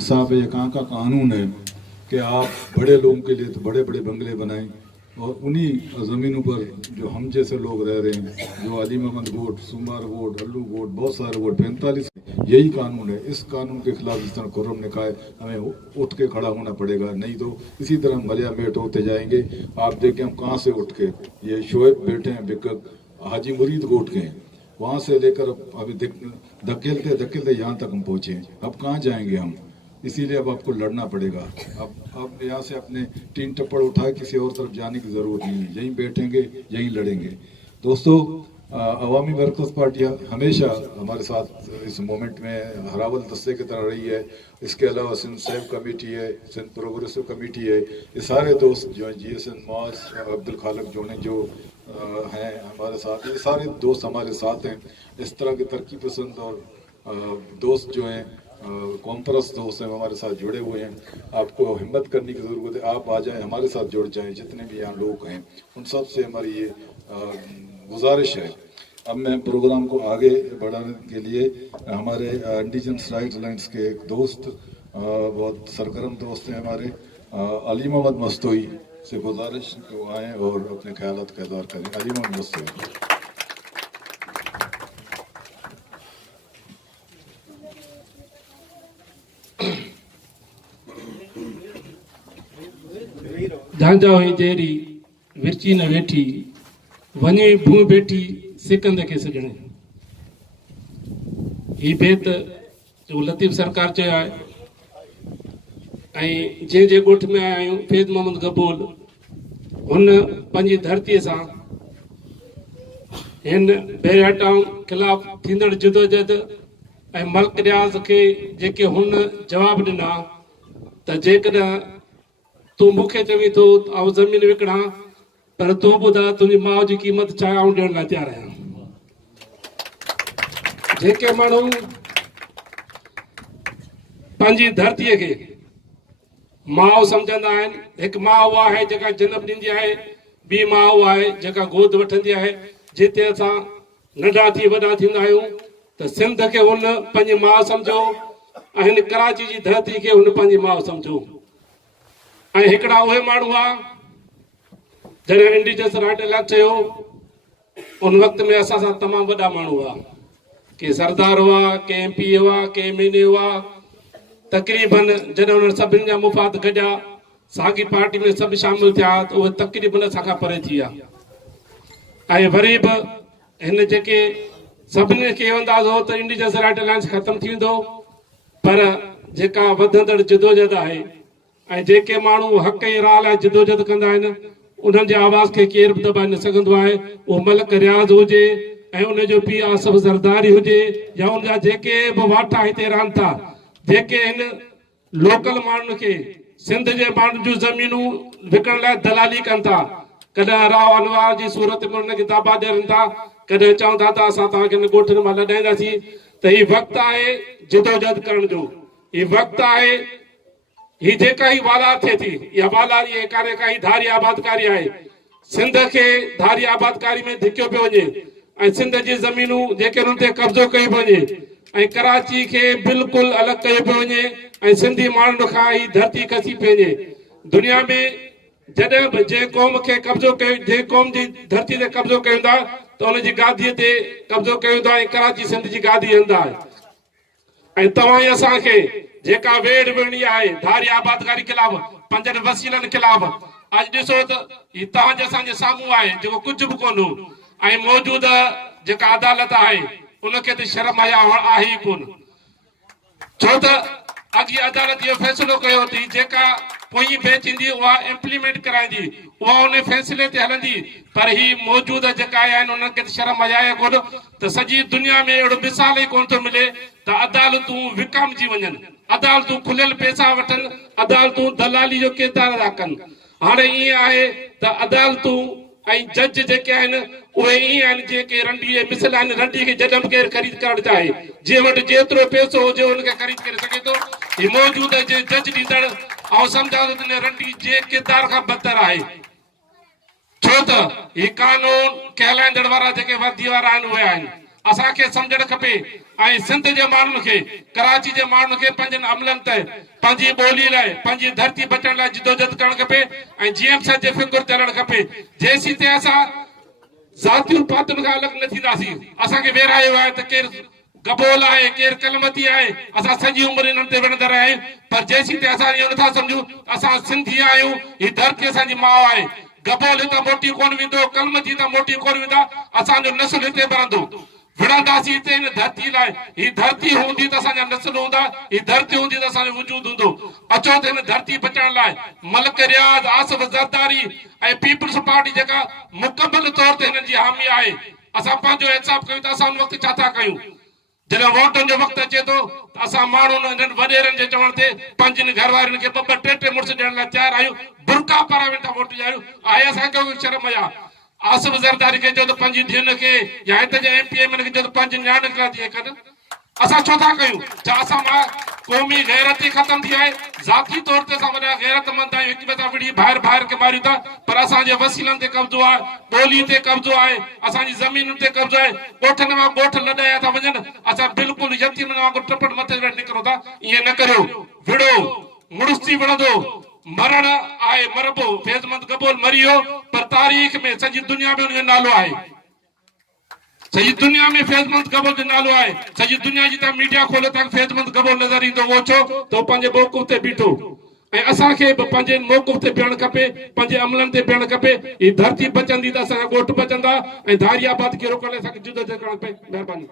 साहब ये कहाँ का कानून है कि आप बड़े लोगों के लिए तो बड़े बड़े बंगले बनाएं और उन्हीं ज़मीनों पर जो हम जैसे लोग रह रहे हैं, जो अली मोहम्मद गोट, सुमार गोट, अल्लू गोट, बहुत सारे गोट, 45, यही कानून है। इस कानून के खिलाफ जिस तरह खुर्रम ने कहा है हमें उठ के खड़ा होना पड़ेगा, नहीं तो इसी तरह हम भलिया मेट होते जाएंगे। आप देखें हम कहाँ से उठ के, ये शोएब बैठे हैं बिकक हाजी मुरीद गोट के हैं, वहाँ से लेकर अभी धकेलते धकेलते यहाँ तक हम पहुँचे हैं। अब कहाँ जाएंगे हम? इसीलिए अब आपको लड़ना पड़ेगा। अब यहाँ से अपने टीन टप्पड़ उठाए किसी और तरफ जाने की ज़रूरत नहीं है, यहीं बैठेंगे यहीं लड़ेंगे। दोस्तों, अवामी मरकज़ पार्टी हमेशा हमारे साथ इस मोमेंट में हरावल दस्ते की तरह रही है। इसके अलावा सिंध सेव कमेटी है, सिंध प्रोग्रेसिव कमेटी है, ये सारे दोस्त जो हैं, GSN मौज, अब्दुल खालिक जो हैं हमारे साथ, ये सारे दोस्त हमारे साथ हैं। इस तरह के तरक्की पसंद और दोस्त जो हैं, कौम परस्त दोस्त हैं, हमारे साथ जुड़े हुए हैं। आपको हिम्मत करने की ज़रूरत है, आप आ जाएं, हमारे साथ जुड़ जाएं। जितने भी यहाँ लोग हैं उन सब से हमारी ये गुजारिश है। अब मैं प्रोग्राम को आगे बढ़ाने के लिए हमारे इंडिजिनस राइट्स अलायंस के एक दोस्त, बहुत सरगर्म दोस्त हैं हमारे, अली मोहम्मद मस्तोई से गुजारिश कि वो आएँ और अपने ख्यालात का इज़हार करें। अली मोहम्मद मस्तोई। झांझा हुई जेरी विरची न वेठी वने भू बेठी सिकंद के सजणे। ही बेत जो लतीफ़ सरकार चयो आहे ऐं जे ॻोठ में आया आहियूं फैज़ मोहम्मद गबूल, हुन पंहिंजी धरतीअ सां हिन बेहटाउन खिलाफ़ थींदड़ जदोजहद ऐं मल्क रियाज़ खे जेके हुन जवाब ॾिना त जेकॾहिं तूं मूंखे चवी थो आउं ज़मीन विकिणां पर तूं ॿुधा तुंहिंजी माउ जी क़ीमत छा आहे, आउं ॾियण लाइ तयारु आहियां। जेके माण्हू पंहिंजी धरतीअ खे माउ सम्झंदा आहिनि, हिकु माउ उहा आहे जेका जनम ॾींदी आहे, ॿी माउ उहा आहे जेका गोद वठंदी आहे। जिते असां नंढा थी वॾा थींदा आहियूं त सिंध खे हुन पंहिंजी माउ सम्झो ऐं हिन कराची जी धरती खे हुन पंहिंजी माउ सम्झो। ऐं हिकिड़ा उहे माण्हू हुआ जॾहिं इंडिजिनस राइट इलेक्ट थियो, उन वक़्त में असां सां तमामु वॾा माण्हू हुआ, के सरदार हुआ, के MP हुआ, के MLA हुआ। तक़रीबन जॾहिं उन्हनि सभिनी जा मुफ़ाद गॾिया, साॻी पार्टी में सभु शामिल थिया त उहे तक़रीबन असांखां परे थी विया। ऐं वरी बि हिन जेके सभिनी खे अंदाज़ो हो त इंडिजिनस राइट अलायंस ख़तमु थी वेंदो, पर जेका वधंदड़ जदोजहद आहे ऐं जेके माण्हू हक़ जी राह लाइ जदोजहद कंदा आहिनि, उन्हनि जे आवाज़ खे केरु बि दॿाए न सघंदो आहे। उहो मलिक रियाज़ हुजे ऐं उनजो पीउ आसिफ ज़रदारी हुजे या उनजा जेके बि वाठा हिते रहनि था, जेके हिन लोकल माण्हुनि खे सिंध जे माण्हुनि जूं ज़मीनूं विकण लाइ दलाली कनि था, कॾहिं राव अनवार जी सूरत में उनखे दाबा ॾियनि था, कॾहिं चवनि था त असां तव्हांखे हिन ॻोठनि मां लॾाईंदासीं। त हीउ वक़्तु आहे जदोजहद करण जो, हीउ वक़्तु आहे। ही जेका ही वालार थिए थी, इहा वालार ये काने का ही धारी आबादकारी आहे। सिंध खे धारी आबादकारी में धिकियो पियो वञे ऐं सिंध जी ज़मीनूं जेके हुन ते कब्ज़ो कयो पियो वञे ऐं कराची खे बिल्कुलु अलॻि कयो पियो वञे ऐं सिंधी माण्हुनि खां ही धरती खसी पई वञे। दुनिया में जॾहिं बि जे क़ौम खे कब्ज़ो कयो, जे क़ौम जी धरती ते कब्ज़ो कयो था त उनजी गादीअ ते कब्ज़ो कयो था ऐं कराची सिंध जी गादी हलंदा आहे। ऐं तव्हां असांखे जेका वेड़ विढ़णी आहे धारी आबादकारी खिलाफ़, पंजनि वसीलनि खिलाफ़, अॼु ॾिसो त ही तव्हांजे असांजे साम्हूं आहे जेको कुझु बि कोन हो। ऐं मौजूदा जेका अदालत आहे उनखे त शर्म हया आहे ई कोन, छो त अॻी अदालत इहो फ़ैसिलो कयो थी जेका पोइ बेच ईंदी उहा इम्प्लीमेंट कराईंदी, उहा उन फैसले ते हलंदी। पर ही मौजूदा जेका आहिनि उनखे त शर्म हया आहे कोन त सॼी दुनिया में अहिड़ो मिसाल ई कोन थो मिले त अदालतूं विकामजी वञनि, अदालतूं खुलियल पैसा वठनि, अदालतूं दलाली जो किरदार अदा कनि। हाणे ईअं आहे त अदालतूं ऐं जज जेके आहिनि उहे ईअं आहिनि जेके रंडी मिसल आहिनि, रंडी खे जॾहिं केरु ख़रीद करणु चाहे, जंहिं वटि जेतिरो पैसो हुजे हुनखे ख़रीद करे सघे थो। ही मौजूदा जे जज ॾींदड़ ऐं सम्झां थो त रंडी जे किरदार खां बदतर आहे, छो त ही कानून कहलाईंदड़ वारा जेके वर्दी वारा आहिनि उहे आहिनि। असांखे सम्झणु खपे ऐं सिंध जे माण्हुनि खे कराची जे माण्हुनि खे पंहिंजनि अमलनि ते पंहिंजी ॿोली लाइ पंहिंजी धरती बचण लाइ जिदोजहद करणु खपे ऐं GMC जे फिकुर ते हलणु खपे। जेसीं ते असां ज़ातियुनि पातियुनि खां अलॻि न थींदासीं। असांखे वेरायो आहे त केरु गबोल आहे केरु कलमती आहे, असां सॼी उमिरि इन्हनि ते विढ़ंदा रहिया आहियूं, पर जेसीं ते असां इहो नथा सम्झूं असां सिंधी आहियूं, हीअ धरती असांजी माउ आहे। गबोल हितां मोटी कोन वेंदो, कलमती हितां मोटी कोन वेंदा, असांजो नस्ल हिते बरंदो। विढ़ंदासीं हिते हिन धरती लाइ। हीअ धरती हूंदी त असांजा नस्ल हूंदा, हीअ धरती हूंदी त असांजो वजूद हूंदो। अचो त हिन धरती बचाइण लाइ मलिक रियाज़, आसिफ ज़रदारी ऐं पीपल्स पार्टी जेका मुकमल तौर ते हिननि जी हामी आहे, असां पंहिंजो हिसाब कयूं त असां उन वक़्तु छा था कयूं। जॾहिं वोटनि जो वक़्तु अचे थो त असां माण्हुनि हिननि वॾेरनि जे चवण ते पंहिंजनि घर वारनि खे ॿ टे मुड़ुस ॾियण लाइ तयारु आहियूं, बुरका पाराए वेठा वोट ॾियारियूं। आहे असांखे कोई शर्म या? आसिफ ज़रदारी खे चयो त पंहिंजी धीअनि खे या हिते जे MPM खे चयो त पंहिंजी नियाणियुनि खे थिए कनि। असां छो था कयूं? छा असां मां क़ौमी गैरत ई ख़तम थी आहे? ज़ाती तौर ते असां वॾा गैरतमंद आहियूं, हिक ॿिए सां विड़ी ॿाहिरि खे मारियूं था, पर असांजे वसीलनि ते कब्ज़ो आहे, ॿोली ते कब्ज़ो आहे, असांजी ज़मीनुनि ते कब्ज़ो आहे। ॻोठनि मां ॻोठ लॾाया था वञनि, असां बिल्कुलु यतीमनि वांगुरु टपट मथे निकिरूं था। ईअं न करियो। विड़ो मुड़ुस थी विढ़ंदो, मरण आहे मरबो। फैज़मंद गबोल मरी वियो, पर तारीख़ में सॼी दुनिया में हुनजो नालो आहे। सॼी दुनिया में फैज़मंद गबोल जो नालो आहे। सॼी दुनिया जी तव्हां मीडिया खोलो था, फैज़मंद गबोल नज़र ईंदो। वो छो त उहो पंहिंजे मौक़िफ़ ते बीठो। ऐं असांखे बि पंहिंजे मौक़िफ़ ते बीहणु खपे, पंहिंजे अमलनि ते बीहणु खपे। हीअ धरती बचंदी त असांजा ॻोठ बचंदा ऐं धारियाबाद खे रोकण लाइ असांखे जिदोजहद करणु खपे। महिरबानी।